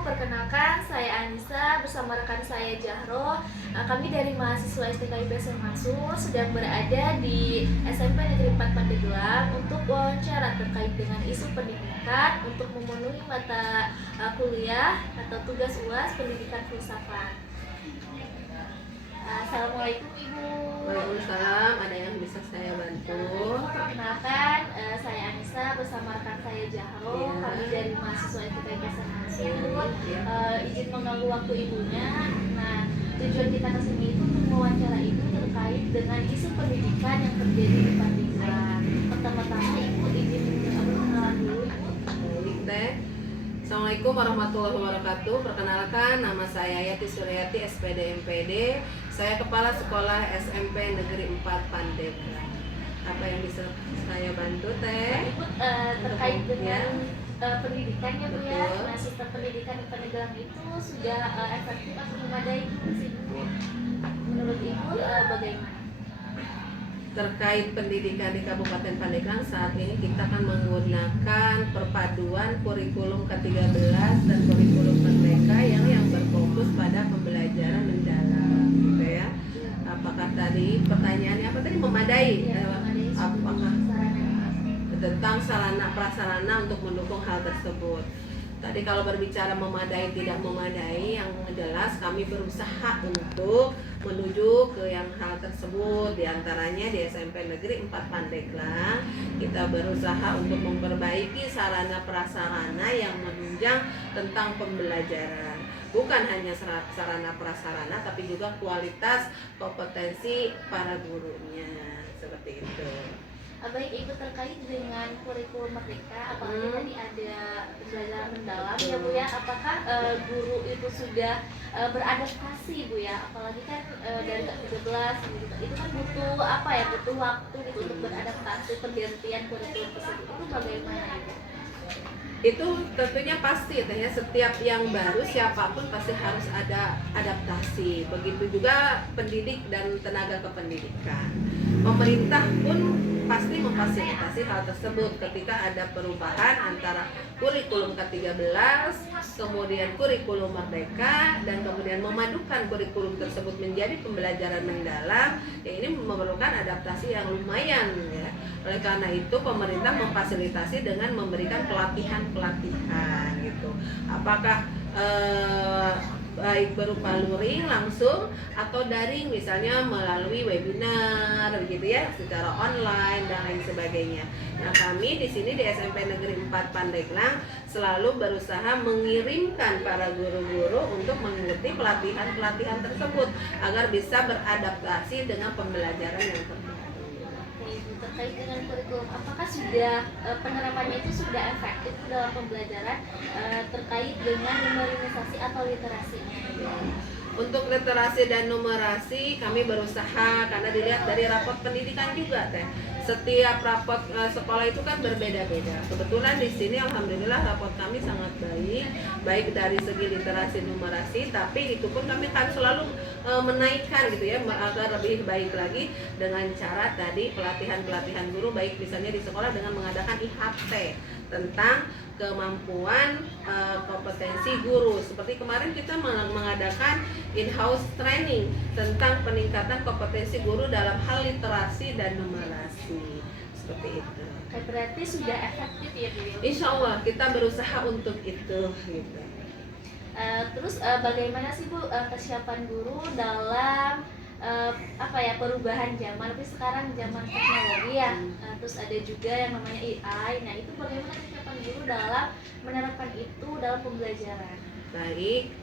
perkenalkan saya Anissa bersama rekan saya Jahro. Kami dari mahasiswa STKIP Mansur sedang berada di SMP Negeri 4 Pandeglang untuk wawancara terkait dengan isu pendidikan untuk memenuhi mata kuliah atau tugas UAS pendidikan filsafat. Assalamualaikum Ibu. Waalaikumsalam, ada yang bisa saya bantu? Perkenalkan, saya Anissa bersama rekan saya Jahro. Kami dari mahasiswa STKIP Mansur. Izin mengganggu waktu Ibunya. Nah, tujuan kita kesini itu untuk mewawancara Ibu terkait dengan isu pendidikan yang terjadi di Pandeglang. Pertama-tama Ibu izin perkenalan dulu Ibu. Baik teh. Assalamualaikum warahmatullahi wabarakatuh. Perkenalkan, nama saya Yati Suryati, SPD MPD. Saya Kepala Sekolah SMP Negeri 4 Pandeglang. Apa yang bisa saya bantu teh? Ibu terkait dengan pendidikan ya Bu ya. Betul. Nah, sistem pendidikan di Pandeglang itu sudah efektif atau memadai Bu? Menurut Ibu bagaimana? Terkait pendidikan di Kabupaten Pandeglang, saat ini kita akan menggunakan perpaduan kurikulum ke-13 dan kurikulum merdeka yang berfokus pada pembelajaran mendalam, gitu ya. Apakah tadi pertanyaannya apa tadi, memadai? Apakah tentang sarana prasarana untuk mendukung hal tersebut? Tadi kalau berbicara memadai tidak memadai, yang jelas kami berusaha untuk menuju ke yang hal tersebut. Di antaranya di SMP Negeri 4 Pandeglang, kita berusaha untuk memperbaiki sarana prasarana yang menunjang tentang pembelajaran. Bukan hanya sarana prasarana, tapi juga kualitas kompetensi para gurunya, seperti itu. Baik Ibu, terkait dengan kurikulum merdeka, apalagi tadi ada pembelajaran mendalam ya Bu ya, apakah guru itu sudah beradaptasi Bu ya, apalagi kan dari ke-13 gitu, itu kan butuh apa ya, butuh waktu gitu untuk beradaptasi pergantian kurikulum tersebut, itu bagaimana Ibu? Itu tentunya pasti ya, setiap yang baru siapapun pasti harus ada adaptasi. Begitu juga pendidik dan tenaga kependidikan. Pemerintah pun pasti memfasilitasi hal tersebut ketika ada perubahan antara kurikulum ke-13, kemudian kurikulum merdeka, dan kemudian memadukan kurikulum tersebut menjadi pembelajaran mendalam. Ya, ini memerlukan adaptasi yang lumayan ya. Oleh karena itu pemerintah memfasilitasi dengan memberikan pelatihan gitu. Apakah baik berupa luring langsung atau daring, misalnya melalui webinar gitu ya, secara online dan lain sebagainya. Nah, kami di sini di SMP Negeri 4 Pandeglang selalu berusaha mengirimkan para guru-guru untuk mengikuti pelatihan-pelatihan tersebut agar bisa beradaptasi dengan pembelajaran yang terjadi. Terkait dengan kurikulum, apakah sudah penerapannya itu sudah efektif dalam pembelajaran terkait dengan numerisasi atau literasinya? Untuk literasi dan numerasi kami berusaha, karena dilihat dari rapot pendidikan juga teh. Setiap rapot sekolah itu kan berbeda-beda. Kebetulan di sini alhamdulillah rapot kami sangat baik dari segi literasi numerasi, tapi itu pun kami akan selalu menaikkan gitu ya, agar lebih baik lagi dengan cara tadi pelatihan guru, baik misalnya di sekolah dengan mengadakan IHT tentang kemampuan kompetensi guru. Seperti kemarin kita mengadakan in-house training tentang peningkatan kompetensi guru dalam hal literasi dan numerasi. Seperti itu. Berarti sudah efektif ya Bu? Insya Allah kita berusaha untuk itu gitu. Terus bagaimana sih Bu kesiapan guru dalam perubahan zaman? Tapi sekarang zaman teknologi ya, terus ada juga yang namanya AI. Nah, itu bagaimana kesiapan guru dalam menerapkan itu dalam pembelajaran? Baik,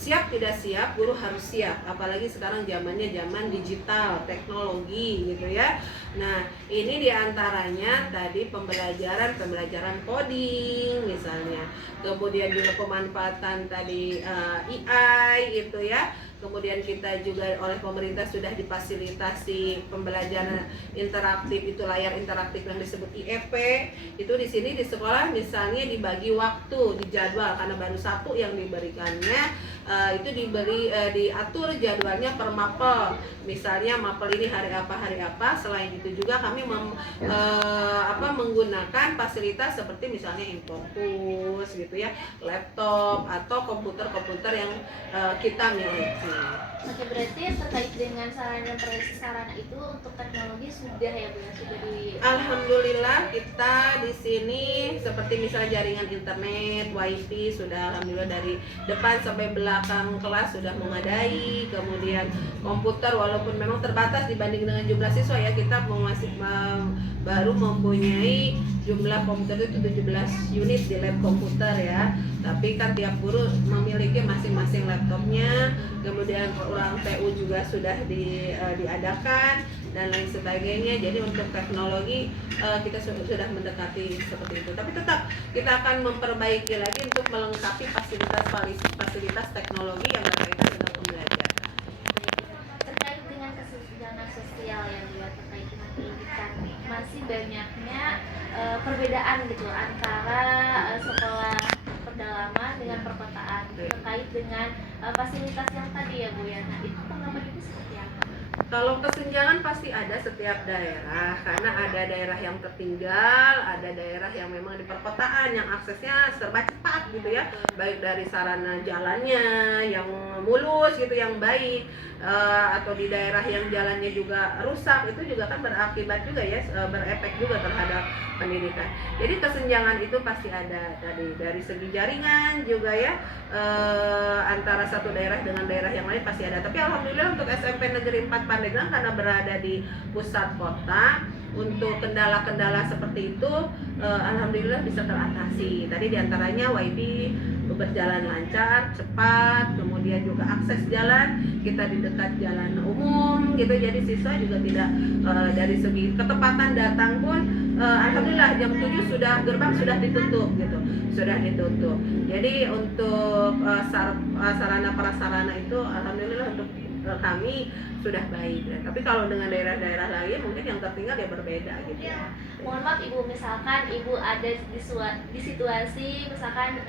siap tidak siap, guru harus siap. Apalagi sekarang zamannya zaman digital, teknologi gitu ya. Nah, ini diantaranya tadi pembelajaran coding misalnya. Kemudian juga pemanfaatan tadi AI gitu ya. kemudian kita juga oleh pemerintah sudah difasilitasi pembelajaran interaktif, itu layar interaktif yang disebut IEP. Itu di sini di sekolah misalnya dibagi waktu, dijadwal, karena baru satu yang diberikannya. Itu diatur jadwalnya per mapel, misalnya mapel ini hari apa. Selain itu juga kami menggunakan fasilitas seperti misalnya infocus gitu ya, laptop atau komputer yang kita miliki. Oke, berarti terkait dengan sarana dan prasarana itu untuk teknologi sudah ya Bu ya, sudah di Alhamdulillah kita di sini seperti misalnya jaringan internet, wifi sudah alhamdulillah dari depan sampai belakang kelas sudah memadai. Kemudian komputer walaupun memang terbatas dibanding dengan jumlah siswa ya, kita baru mempunyai jumlah komputer itu 17 unit di lab komputer ya. Tapi kan tiap guru memiliki masing-masing laptopnya. Kemudian ruang TU juga sudah diadakan dan lain sebagainya. Jadi untuk teknologi kita sudah mendekati seperti itu. Tapi tetap kita akan memperbaiki lagi untuk melengkapi fasilitas teknologi yang berkaitan dengan pembelajaran. terkait dengan kesenjangan sosial yang juga terkait dengan pendidikan, masih banyaknya perbedaan gitu antara sekolah pedalaman dengan perkotaan terkait dengan fasilitas yang tadi ya Bu ya. Nah, itu tanggapan Ibu seperti apa? Kalau kesenjangan pasti ada setiap daerah, karena ada daerah yang tertinggal, ada daerah yang memang di perkotaan yang aksesnya serba cepat gitu ya, baik dari sarana jalannya yang mulus gitu, yang baik, atau di daerah yang jalannya juga rusak, itu juga kan berakibat juga ya, berefek juga terhadap pendidikan. Jadi kesenjangan itu pasti ada tadi dari segi jaringan juga ya, antara satu daerah dengan daerah yang lain pasti ada. Tapi alhamdulillah untuk SMP Negeri 4 Pandeglang karena berada di pusat kota, untuk kendala-kendala seperti itu alhamdulillah bisa teratasi. Tadi diantaranya wifi berjalan lancar, cepat, kemudian juga akses jalan kita di dekat jalan umum gitu. Jadi siswa juga tidak dari segi ketepatan datang pun alhamdulillah jam 7 gerbang sudah ditutup gitu, sudah ditutup. Jadi untuk sarana prasarana itu alhamdulillah untuk kami sudah baik ya. Tapi kalau dengan daerah-daerah lain mungkin yang tertinggal ya berbeda gitu ya. Mohon maaf Ibu, misalkan Ibu ada di situasi misalkan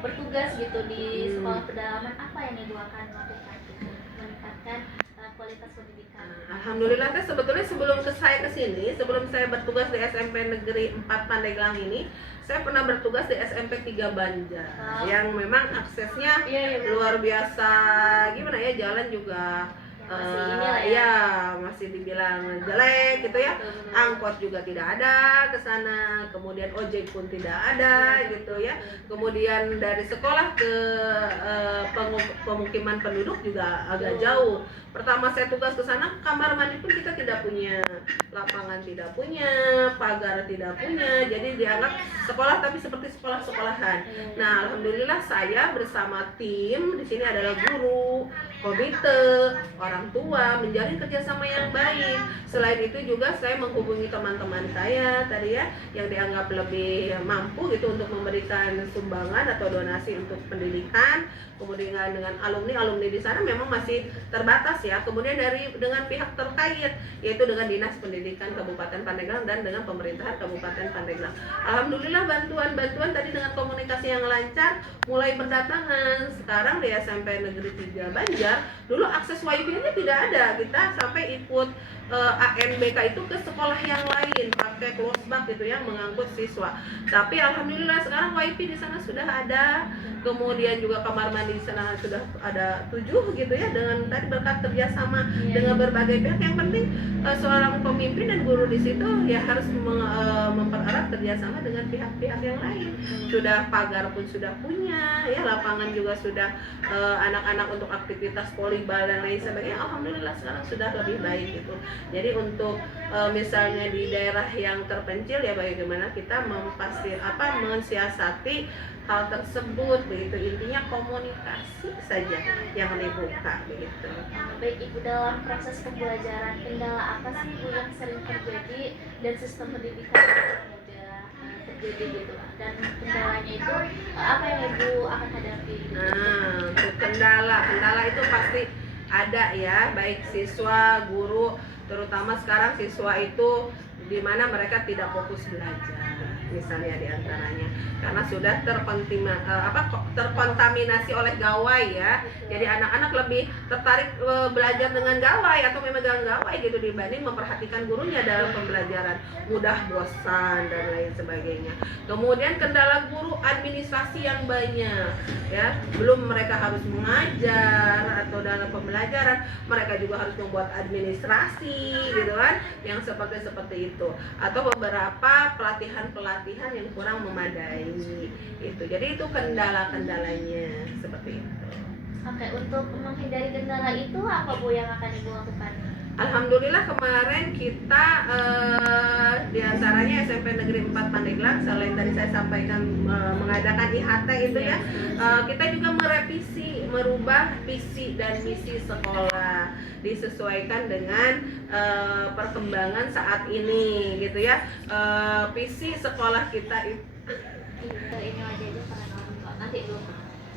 bertugas gitu di sekolah pedalaman, apa yang Ibu akan lakukan gitu, meningkatkan kualitas pendidikan? Alhamdulillah sebetulnya sebelum saya kesini, sebelum saya bertugas di SMP Negeri 4 Pandeglang ini, saya pernah bertugas di SMP 3 Banjar, yang memang aksesnya luar biasa, gimana ya, jalan juga masih dibilang jelek gitu ya, angkot juga tidak ada ke sana, kemudian ojek pun tidak ada gitu ya, kemudian dari sekolah ke pemukiman penduduk juga agak jauh. Pertama saya tugas ke sana, kamar mandi pun kita tidak punya, lapangan tidak punya, pagar tidak punya, jadi dianggap sekolah tapi seperti sekolah-sekolahan. Nah, alhamdulillah saya bersama tim di sini adalah guru, komite, orang tua menjalin kerjasama yang baik. Selain itu juga saya menghubungi teman-teman saya tadi ya yang dianggap lebih mampu gitu untuk memberikan sumbangan atau donasi untuk pendidikan. Kemudian dengan alumni di sana memang masih terbatas ya. Kemudian dengan pihak terkait yaitu dengan Dinas Pendidikan Kabupaten Pandeglang dan dengan pemerintahan Kabupaten Pandeglang. Alhamdulillah bantuan tadi dengan komunikasi yang lancar mulai berdatangan. Sekarang di SMP Negeri 3 Banjar dulu akses wifi-nya tidak ada. Kita sampai ikut ANBK itu ke sekolah yang lain pakai close box gitu yang mengangkut siswa. Tapi alhamdulillah sekarang wifi di sana sudah ada. Kemudian juga kamar mandi di sana sudah ada 7 gitu ya, dengan tadi berkat kerjasama dengan berbagai pihak. Yang penting seorang pemimpin dan guru di situ ya harus mempererat kerjasama dengan pihak-pihak yang lain. Sudah pagar pun sudah punya ya, lapangan juga sudah, anak-anak untuk aktivitas volleyball dan lain sebagainya alhamdulillah sekarang sudah lebih baik gitu. Jadi untuk misalnya di daerah yang terpencil ya bagaimana kita mensiasati hal tersebut begitu. Intinya komunikasi saja yang dibuka begitu. Baik Ibu, dalam proses pembelajaran kendala apa sih Ibu yang sering terjadi dan sistem pendidikan mudah terjadi Jadi gitu. Dan kendalanya itu apa yang ibu akan hadapi? Nah, untuk kendala itu pasti ada ya, baik siswa, guru, terutama sekarang siswa itu di mana mereka tidak fokus belajar, misalnya di antaranya karena sudah terkontaminasi oleh gawai ya. Jadi anak-anak lebih tertarik belajar dengan gawai atau memegang gawai gitu dibanding memperhatikan gurunya dalam pembelajaran, mudah bosan dan lain sebagainya. Kemudian kendala guru, administrasi yang banyak ya, belum mereka harus mengajar atau dalam pembelajaran mereka juga harus membuat administrasi gitu kan, yang seperti itu, atau beberapa pelatihan yang kurang memadai itu. Jadi itu kendalanya seperti itu. Oke, untuk menghindari kendala itu apa Bu yang akan ibu lakukan? Alhamdulillah kemarin kita diantaranya SMP Negeri 4 Pandeglang, selain tadi saya sampaikan mengadakan IHT itu ya, kita juga merubah visi dan misi sekolah disesuaikan dengan perkembangan saat ini gitu ya. Visi sekolah kita itu Ini aja itu peran orang tua nanti Bu.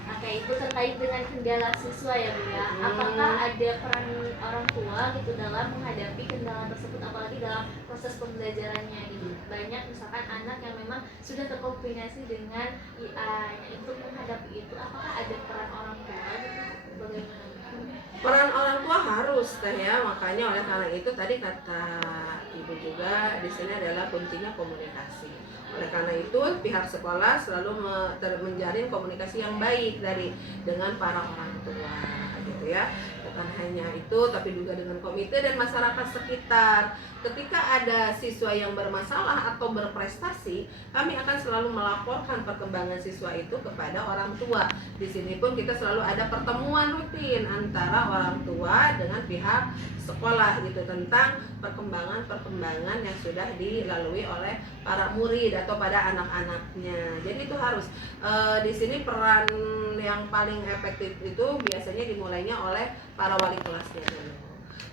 Oke, itu terkait dengan kendala siswa ya Bu ya. Apakah ada peran orang tua gitu dalam menghadapi kendala tersebut, apalagi dalam proses pembelajarannya gitu. Banyak misalkan anak yang memang sudah terkombinasi dengan IA. Untuk menghadapi itu, apakah ada peran orang tua gitu? Bagaimana? peran orang tua harus ya, makanya oleh karena itu tadi kata ibu juga di sini adalah kuncinya komunikasi. Oleh karena itu pihak sekolah selalu menjalin komunikasi yang baik dengan para orang tua gitu ya. Bukan hanya itu tapi juga dengan komite dan masyarakat sekitar. Ketika ada siswa yang bermasalah atau berprestasi, kami akan selalu melaporkan perkembangan siswa itu kepada orang tua. Di sini pun kita selalu ada pertemuan rutin antara orang tua dengan pihak sekolah gitu tentang perkembangan yang sudah dilalui oleh para murid atau pada anak-anaknya. Jadi itu harus di sini peran yang paling efektif itu biasanya dimulainya oleh para wali kelasnya dulu.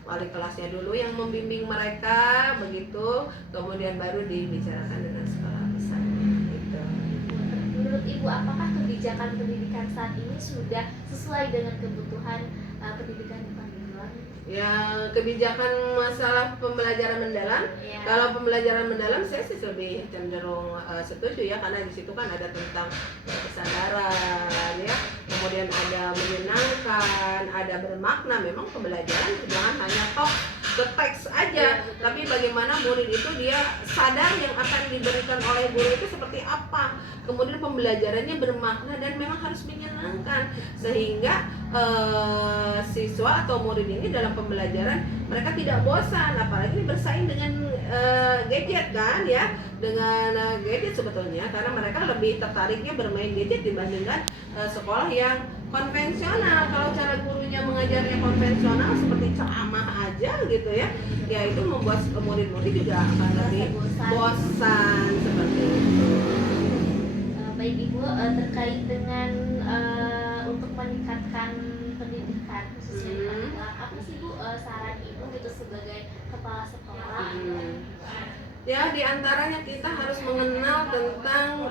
Wali kelasnya dulu yang membimbing mereka begitu, kemudian baru dibicarakan dengan sekolah besarnya gitu. Menurut ibu, apakah kebijakan pendidikan saat ini sudah sesuai dengan kebutuhan pendidikan di Pandeglang? Ya, kebijakan masalah pembelajaran mendalam. Ya. Kalau pembelajaran mendalam saya sih lebih cenderung setuju ya, karena di situ kan ada tentang kesadaran ya, kemudian ada menyenangkan, ada bermakna. Memang pembelajaran jangan hanya ke teks aja, Ya, tapi bagaimana murid itu dia sadar yang akan diberikan oleh guru itu seperti apa. Kemudian pembelajarannya bermakna dan memang harus menyenangkan sehingga siswa atau murid ini dalam pembelajaran mereka tidak bosan, apalagi bersaing dengan gadget kan ya, dengan gadget sebetulnya, karena mereka lebih tertariknya bermain gadget dibandingkan sekolah yang konvensional. Kalau cara gurunya mengajarnya konvensional seperti ceramah aja gitu ya, ya itu membuat murid-murid juga akan lebih bosan seperti itu. Baik Ibu, terkait dengan untuk meningkatkan pendidikan khususnya di Pandeglang, apa sih Bu saran Ibu gitu sebagai kepala sekolah? Ya, diantaranya kita harus mengenal tentang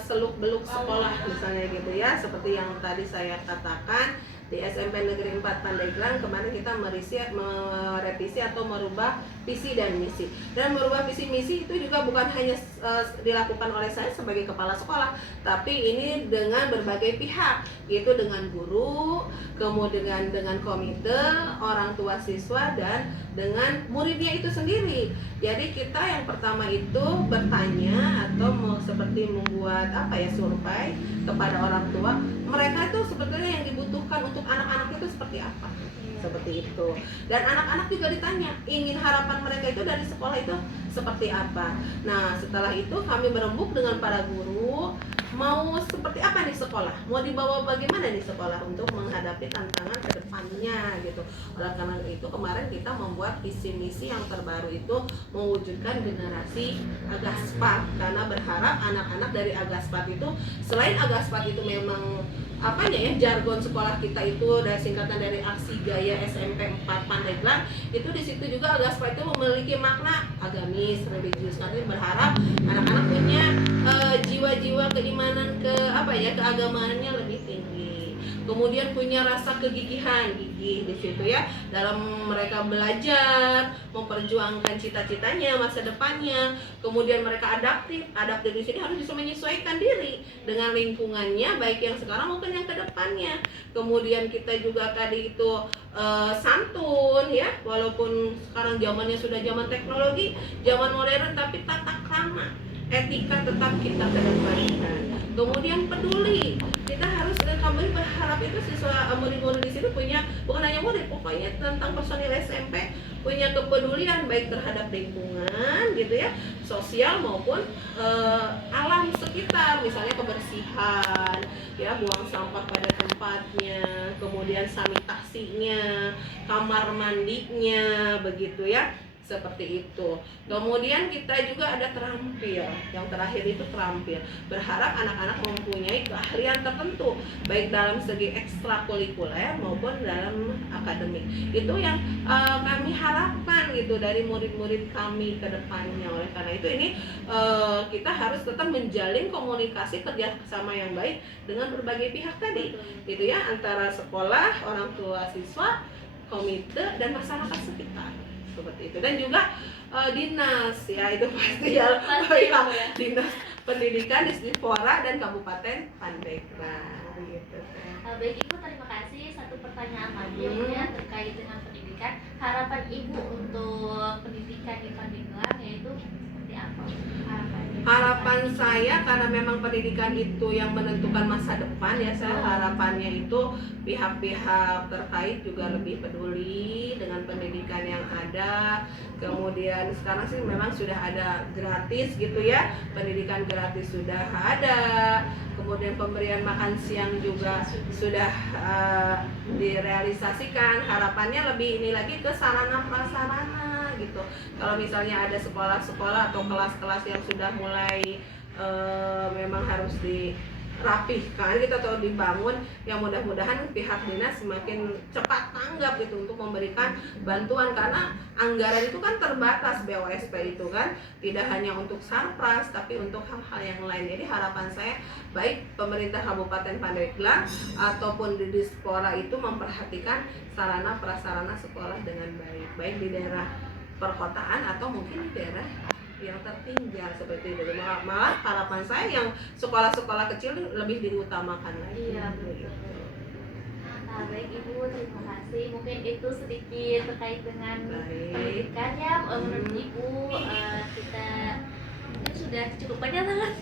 seluk-beluk sekolah misalnya gitu ya, seperti yang tadi saya katakan di SMP Negeri 4 Pandeglang kemarin kita merevisi atau merubah visi dan misi. Dan merubah visi misi itu juga bukan hanya dilakukan oleh saya sebagai kepala sekolah, tapi ini dengan berbagai pihak, yaitu dengan guru, kemudian dengan komite, orang tua siswa, dan dengan muridnya itu sendiri. Jadi kita yang pertama itu bertanya atau seperti membuat survei kepada orang tua, mereka itu sebetulnya yang dibutuhkan untuk anak-anak itu seperti apa, seperti itu. Dan anak-anak juga ditanya ingin harapan mereka itu dari sekolah itu seperti apa. Nah setelah itu kami berembuk dengan para guru, mau seperti apa nih sekolah, mau dibawa bagaimana nih sekolah untuk menghadapi tantangan ke depannya gitu. Oleh karena itu kemarin kita membuat visi misi yang terbaru itu mewujudkan generasi Agaspat, karena berharap anak-anak dari Agaspat itu, selain Agaspat itu memang jargon sekolah kita itu dari singkatan dari Aksi Gaya SMP 4 Pandeglang, itu di situ juga Agaspa itu memiliki makna agamis, religius. Kami berharap anak-anak punya jiwa-jiwa keimanan keagamaannya lebih tinggi. Kemudian punya rasa kegigihan, gigih di situ ya, dalam mereka belajar, memperjuangkan cita-citanya, masa depannya. Kemudian mereka adaptif di sini harus bisa menyesuaikan diri dengan lingkungannya, baik yang sekarang maupun yang kedepannya. Kemudian kita juga tadi itu santun ya, walaupun sekarang zamannya sudah zaman teknologi, zaman modern, tapi tata krama, etika tetap kita kedepankan. Kemudian peduli, kita harus, dan kami berharap itu siswa murid-murid di sini punya, bukan hanya murid, pokoknya tentang personil SMP punya kepedulian baik terhadap lingkungan gitu ya, sosial maupun alam sekitar, misalnya kebersihan ya, buang sampah pada tempatnya, kemudian sanitasinya, kamar mandinya begitu ya, seperti itu. Kemudian kita juga ada terampil, yang terakhir itu terampil, berharap anak-anak mempunyai keahlian tertentu baik dalam segi ekstrakurikuler maupun dalam akademik. Itu yang kami harapkan gitu dari murid-murid kami ke depannya. Oleh karena itu ini kita harus tetap menjalin komunikasi kerjasama yang baik dengan berbagai pihak tadi gitu ya, antara sekolah, orang tua siswa, komite, dan masyarakat sekitar, seperti itu. Dan juga dinas ya, itu pasti ya, dinas pendidikan, Disdipora, dan Kabupaten Pandeglang gitu. Baik Ibu, terima kasih. Satu pertanyaan lagi ya, terkait dengan pendidikan. Harapan Ibu untuk pendidikan di Pandeglang yaitu seperti apa? Harapan saya, karena memang pendidikan itu yang menentukan masa depan ya, saya harapannya itu pihak-pihak terkait juga lebih peduli dengan pendidikan yang ada. Kemudian sekarang sih memang sudah ada gratis gitu ya, pendidikan gratis sudah ada. Kemudian pemberian makan siang juga sudah direalisasikan. Harapannya lebih ini lagi ke sarana prasarana gitu. Kalau misalnya ada sekolah-sekolah atau kelas-kelas yang sudah mulai memang harus dirapihkan gitu atau dibangun, yang mudah-mudahan pihak dinas semakin cepat tanggap gitu untuk memberikan bantuan, karena anggaran itu kan terbatas, BOSP itu kan tidak hanya untuk sarpras tapi untuk hal-hal yang lain. Jadi harapan saya baik pemerintah Kabupaten Pandeglang ataupun di Disdipora itu memperhatikan sarana prasarana sekolah dengan baik, baik di daerah perkotaan atau mungkin di daerah yang tertinggal seperti itu. Malah harapan saya yang sekolah-sekolah kecil lebih diutamakan lagi. Iya, betul. Baik Ibu, terima kasih. Mungkin itu sedikit terkait dengan pendidikan ya. Menurut Ibu kita mungkin sudah cukup banyak banget.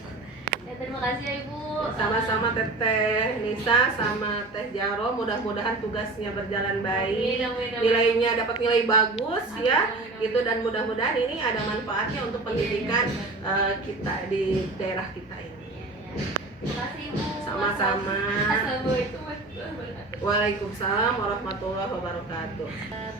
Ya, terima kasih ya Ibu. Sama-sama Teteh Nisa sama Teh Jaro, mudah-mudahan tugasnya berjalan baik, nilainya dapat nilai bagus ya gitu, dan mudah-mudahan ini ada manfaatnya untuk pendidikan kita di daerah kita ini. Terima kasih Ibu. Sama-sama. Assalamualaikum. Waalaikumsalam warahmatullahi wabarakatuh.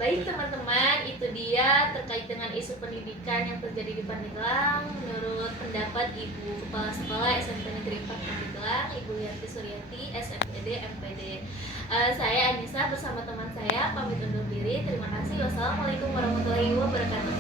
Baik teman-teman, itu dia terkait dengan isu pendidikan yang terjadi di Pandeglang. Menurut pendapat Ibu Kepala Sekolah SMP Negeri 4 Pandeglang, Ibu Yanti Suryati, SMPD MPD. Saya Anissa bersama teman saya pamit undur diri. Terima kasih. Wassalamualaikum warahmatullahi wabarakatuh.